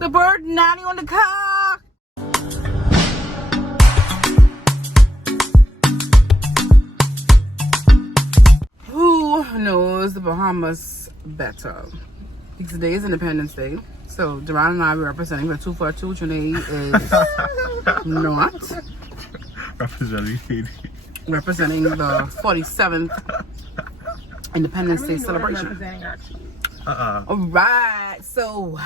The bird nanny on the car. Who knows the Bahamas better? Because today is Independence Day. So Duran and I were representing the 242. Janae is not. Representing the 47th Independence Day celebration. Alright, so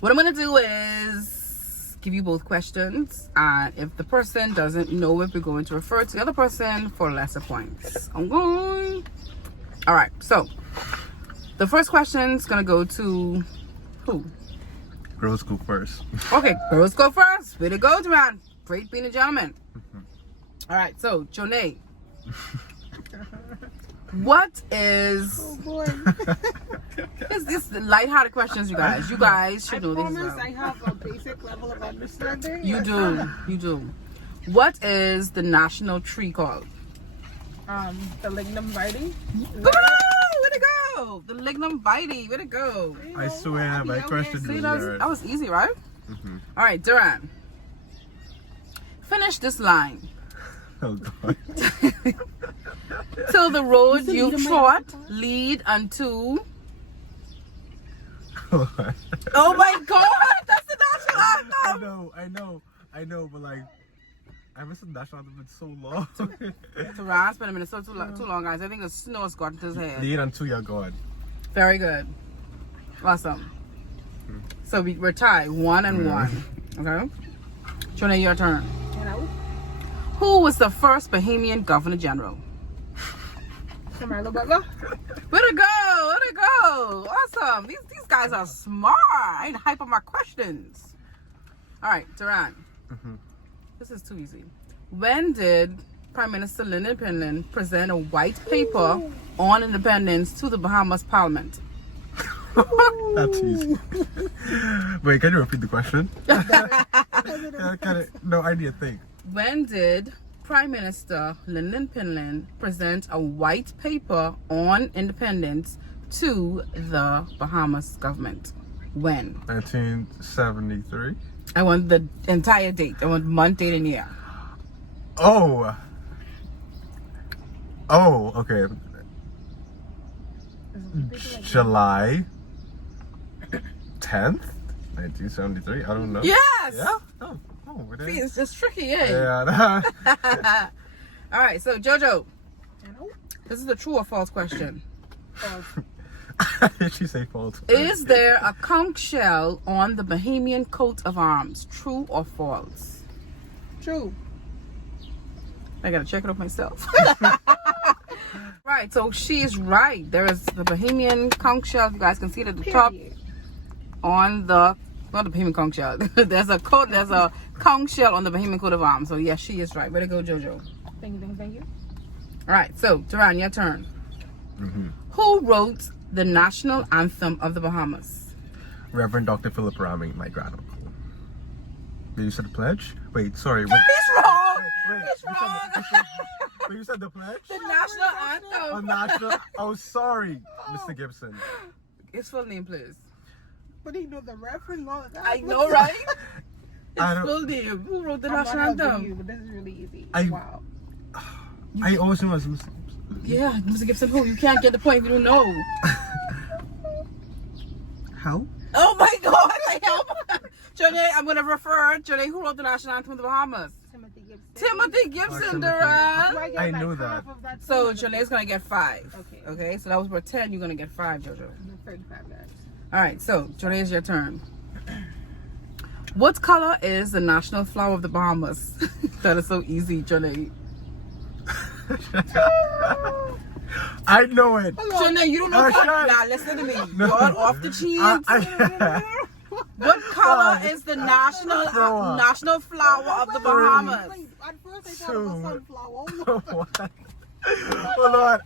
what I'm gonna do is give you both questions, and if the person doesn't know it, we're going to refer to the other person for lesser points. Okay. Alright, so the first question is gonna go to who? Girls go first. Okay, girls go first. Way to go, man. Great being a gentleman. Alright, so Jonay. What is... Oh boy. This the lighthearted questions, you guys. You guys should know these well. I have a basic level of understanding. You do. You do. What is the national tree called? The lignum vitae. Come on! Way to go! The lignum vitae. Way to go. I swear, my question See, is that was easy, right? Alright, Duran. Finish this line. Oh God. Till the road you trod lead unto... Oh my God! That's the national anthem! I know, but like, I missed the national anthem for so long. Duran, it's been a minute, so too long, guys. I think the snow has gotten to his head. Lead unto your God. Very good. Awesome. So we're tied, 1 and 1. Okay? Jonah, your turn. Hello? Who was the first Bohemian Governor General? Camilo Butler. Way to go! Way to go! Awesome. These guys are smart. I ain't hype on my questions. Alright, Duran. This is too easy. When did Prime Minister Lyndon Pinland present a white paper on independence to the Bahamas Parliament? That's easy. Wait, can you repeat the question? No, I need to think. When did Prime Minister Lyndon Pinland present a white paper on independence to the Bahamas government? When? 1973. I want the entire date. I want month, date, and year. Oh, okay. July 10th, 1973. I don't know. Yes! Yeah? Oh, See, it's just tricky, eh? Yeah. All right, so Jojo, Hello? this is a true or false question. Did she say false? Is there a conch shell on the Bohemian coat of arms? True or false? True. I gotta check it out myself. Right, so she is right. There is the Bohemian conch shell. You guys can see it at the top on the... Not the Bohemian conch shell. There's a conch shell on the Bohemian coat of arms. So yes, she is right. Way to go, Jojo. Thank you. All right, so Duran, your turn. Who wrote the national anthem of the Bahamas? Reverend Dr. Philip Raming, my grand uncle. Did you say the pledge? Wait, sorry. Wait. He's wrong. Wait, He's wrong. Wait, you said the pledge? The national anthem. Oh, national. Oh, sorry, Mr. Gibson. His full name, please. But he know the reference, all of that. I know, right? I His don't- full name. Who wrote the I'm national not helping anthem? you, but this is really easy. I- Wow. I always knew it was Mr. Gibson. Yeah, Mr. Gibson. Who? You can't get the point if you don't know. How? Oh my God! Like help. Janae, I'm gonna refer. Janae, who wrote the national anthem of the Bahamas? Timothy Gibson. Timothy Gibson, Timothy. Duran. Do get I like knew half that. of that So too? Janae's gonna get 5. Okay. Okay. So that was worth 10. You're gonna get 5, Jojo. 35 guys. All right. So Janae, it's your turn. What color is the national flower of the Bahamas? That is so easy, Janae. I know it. Janae, you don't know. Oh, shut. Nah, listen to me. No. You're off the cheese. What color is the national Throw up. national flower of the Bahamas? At first I thought it was So- sunflower. What? Hold on.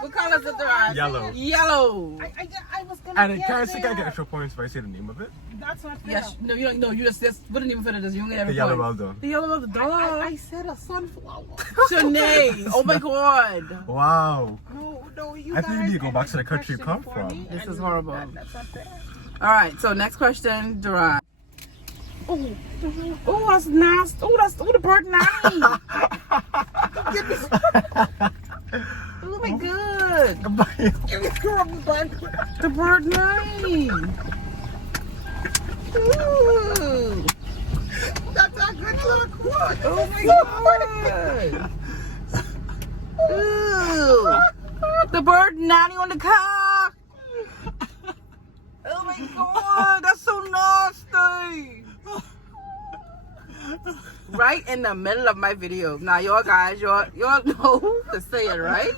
What color is it, Duran? Yellow. Yellow. I was gonna And get can I say I there. get extra points if I say the name of it? That's not fair. Yes. No, you don't. No, you just wouldn't even fit it. You don't get every The yellow point. well done. The yellow of the dog. I said a sunflower. Shanae. Oh my god. Wow. No, you I guys think you need to go back to the answered country you come question for from. me, This and is horrible. That's not fair. All right. So next question, Duran. Oh, that's nasty. Oh, the bird nasty. Oh my god. Give me scrub bun. The bird nice. Ooh. That's a good look. What? Oh my god. Ooh. The bird nanny on the car. Oh my god, that's so nasty. Right in the middle of my video. Now y'all guys, y'all know to say it, right?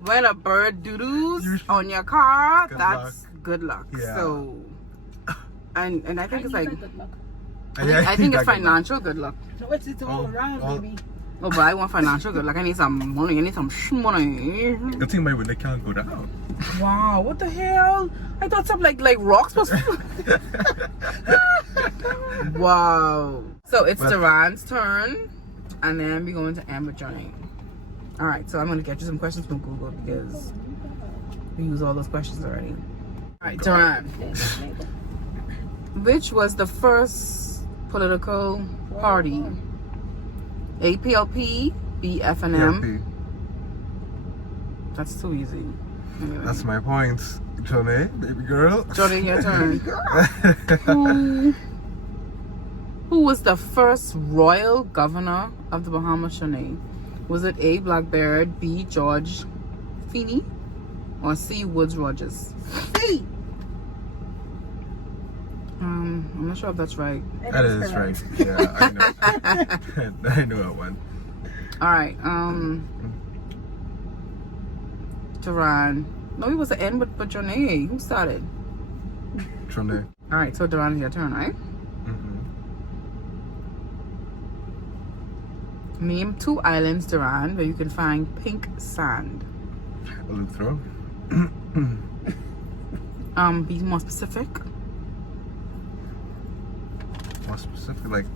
When a bird doo-doos on your car, that's good luck. Yeah. So, and I think it's like, Good luck. I think it's financial good luck. No, it's all around, baby. Oh, but I want financial good luck. I need some money. I need some money. The thing about it, they can't go down. Wow, what the hell? I thought something like rocks was. Wow. So it's Duran's turn, and then we go into Amber Journey. All right, so I'm gonna get you some questions from Google because we use all those questions already. All right, Duran. Which was the first political party? A, PLP, B, FNM. That's too easy. Anyway. That's my points. Johnny, baby girl. Johnny, your turn. Who was the first royal governor of the Bahamas, Shanae? Was it A, Blackbeard, B, George Feeney, or C, Woodes Rogers? C. I'm not sure if that's right. That is right. Yeah, I know. I know that one. All right. Duran. No, it was the end, but Johnny. Who started? Johnny. All right, so Duran, it's your turn, right? Name 2 islands, Duran, where you can find pink sand. A loop throw. Be more specific. More specific, like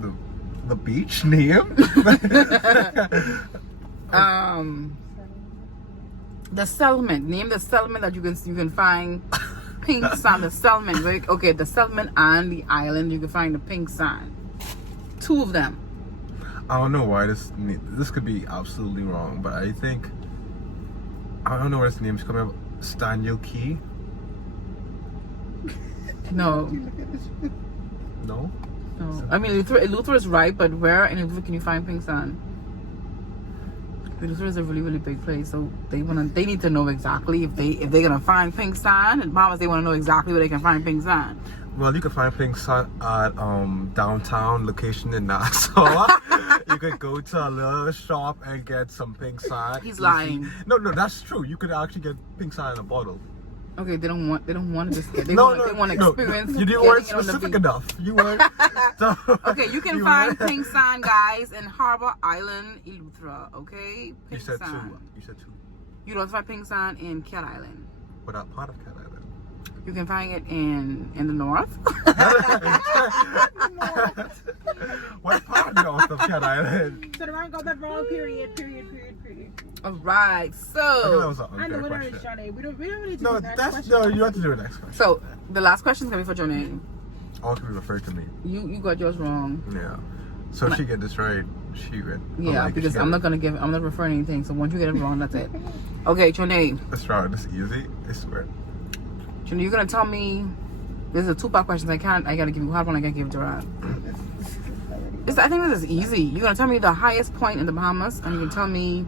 the beach name. The settlement. Name the settlement that you can find pink sand. The settlement. Right? Okay, the settlement and the island. You can find the pink sand. 2 of them. I don't know why this could be absolutely wrong, but I think I don't know where this name's coming up. Stanley Key. No. No. No. I mean, Luther is right, but where in Luther can you find pink sand? Luther is a really, really big place, so they need to know exactly if they're gonna find pink sand. And Bahamas, they want to know exactly where they can find pink sand. Well, you can find pink sand at downtown location in Nassau. You could go to a little shop and get some pink sand. He's lying. No, that's true. You could actually get pink sand in a bottle. Okay, they don't want to just get. They No, want to experience. You didn't weren't specific enough. You weren't. So, Okay, you can find pink sand, guys, in Harbor Island, Eleuthera. Okay, You pink said sand. 2. You said 2. You don't find pink sand in Cat Island. But not part of Cat Island. You can find it in the north. What part north of Cat Island? So the round got that wrong. Period. All right, That so was an I know unfair what it is, question. Johnny. We don't need to No, do that that's question. no. You have to do the next question. so the last question is gonna be for Johnny. All can be referred to me. You got yours wrong. Yeah. So if she get this right, she win. Yeah, because I'm not referring anything. So once you get it wrong, that's it. Okay, Johnny. That's right. This is easy. I swear. Johnny, you're gonna tell me. This is a 2-part question. I gotta give you hard one. I gotta give Duran. I think this is easy. You're gonna tell me the highest point in the Bahamas, and you're gonna tell me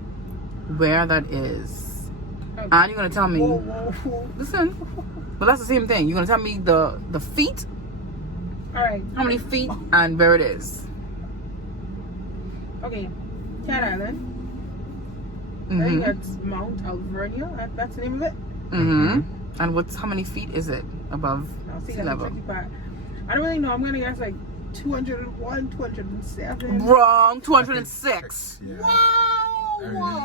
where that is. And you're gonna tell me. Whoa. Listen, but that's the same thing. You're gonna tell me the feet, All right. how many feet, and where it is. Okay. Cat Island. I think Mhm. that's Mount Alvernia. That's the name of it. Mhm. And how many feet is it above I'll see sea that level? tricky part. I don't really know. I'm gonna guess like 201, 207. Wrong. 206. Yeah. Wow.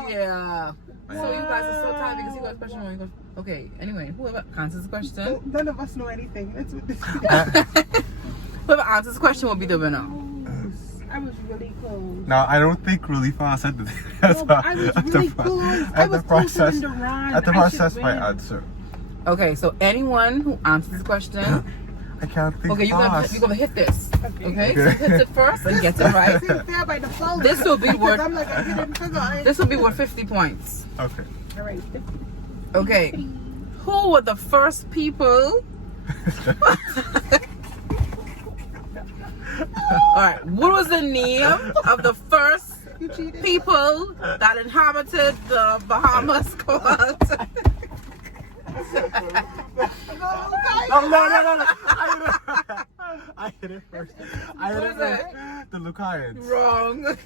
Yeah. So you guys are so tired because you got a question wrong. You go, okay, anyway, whoever answers the question. None of us know anything. That's what this is. Whoever answers the question will be the winner. I was really close. Now I don't think really fast at the No, but I was really close. I was closer than Duran. At the I process should my win. answer. Okay, so anyone who answers the question, I can't think okay, you're fast. gonna hit this. Okay, so Okay. hits it first and gets it right. It's fair by default. This will be Because worth. I'm like, I didn't forget. This will be worth 50 points. Okay. All right. Okay, who were the first people? All right, what was the name of the first You cheated. people that inhabited the Bahamas? No. I hit it first. I hit it What was first. The Lucayans. Wrong. The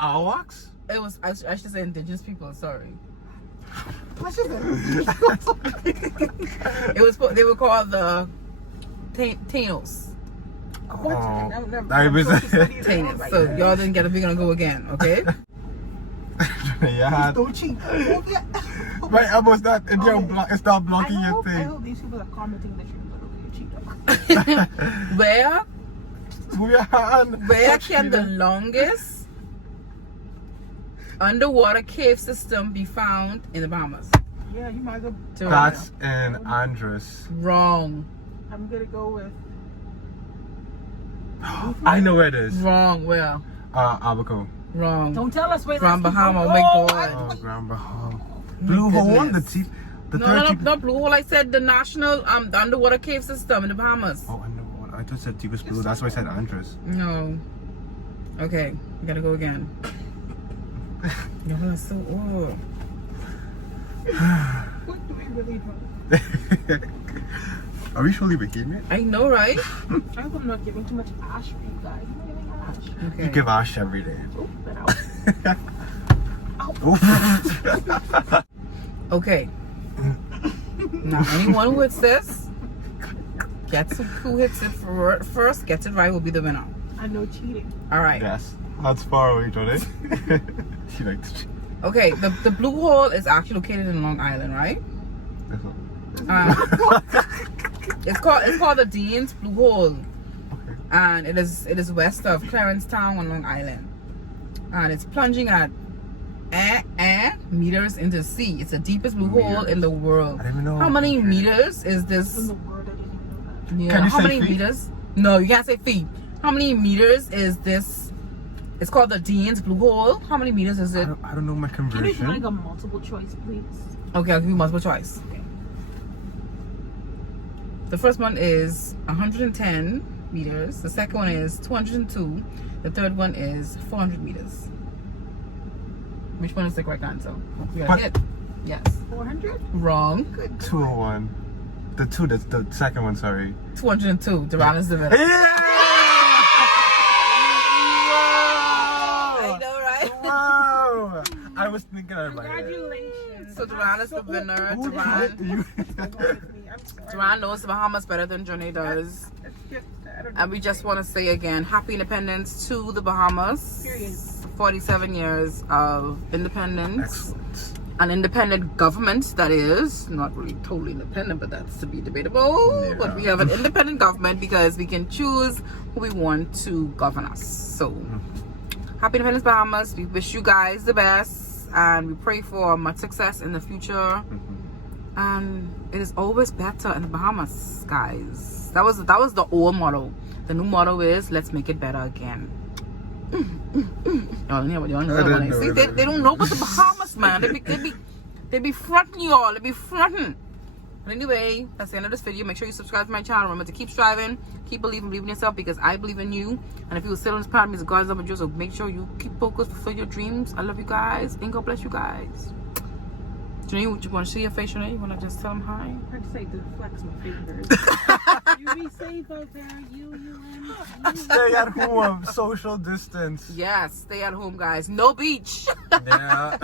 Arawaks? It was. I should say indigenous people. Sorry. What's your It was. They were called the Tanos. Oh, No, I was. Tanos. So y'all didn't get it. We're gonna go again. Okay. Yeah. Don't cheat. My elbow's not. It's not blocking your I thing. hope these people are commenting that you're literally a cheater. Where can the longest underwater cave system be found in the Bahamas? Yeah, you might as well. That's in Andros. Wrong. I'm gonna go with. I know where it is. Wrong. Where? Abaco. Wrong. Don't tell us where. From Bahama. Oh my God. Oh, Grand Bahama. Blue Hole, the third deep- No, Blue Hole. I said the national the underwater cave system in the Bahamas. Oh, I know. I thought it said deepest blue. That's why I said Andros. No. Okay, we gotta go again. You're so old. What do we really know? Are we surely Bohemian? I know, right? I hope I'm not giving too much ash for you guys. I'm not giving ash. Okay. You give Ash every day. Oh, that out. Oof. Okay. Now, anyone who hits this, who hits it first, gets it right, will be the winner. I know cheating. All right. Yes. That's far away, Johnny. She likes to cheat. Okay, the Blue Hole is actually located in Long Island, right? It's called the Dean's Blue Hole, Okay. and it is west of Clarence Town on Long Island, and it's plunging at meters into the sea. It's the deepest blue hole in the world. I didn't even know. How many meters is this? In the world, I didn't even know that. Yeah. Can you How say many feet? meters? No, you can't say feet. How many meters is this? It's called the Dean's Blue Hole. How many meters is it? I don't know my Can you conversion. find a multiple choice, please? Okay, I'll give you multiple choice. The first one is 110 meters. The second one is 202. The third one is 400 meters. Which one is the correct answer? We got What? hit. Yes. 400? Wrong. 201. The second one, sorry. 202. Duran is the winner. Yeah! I know, right? Wow! I was thinking of like. Congratulations. So Duran is the winner. Who Duran. did you? I'm sorry. Duran knows the Bahamas better than Johnny does. It's just, I don't know. And we just want to say again, happy independence to the Bahamas. Period. 47 years of independence. Excellent. An independent government, that is. Not really totally independent, but that's to be debatable. Yeah. But we have an independent government because we can choose who we want to govern us. So, happy Independence Bahamas. We wish you guys the best. And we pray for much success in the future. And it is always better in the Bahamas, guys. That was the old motto. The new motto is, let's make it better again. Y'all know what y'all know. I didn't know See, that. they don't know about the Bahamas, man. They be fronting y'all. They be fronting. But anyway, that's the end of this video. Make sure you subscribe to my channel. Remember to keep striving, keep believing in yourself, because I believe in you. And if you will sit on this planet, means God's love and you. So make sure you keep focused, fulfill your dreams. I love you guys, and God bless you guys. Do you want to see your face, Renee? You want to just tell them hi? I'd say to flex my fingers. You be safe out there. You. Stay at home. Social distance. Yes, stay at home, guys. No beach. Yeah.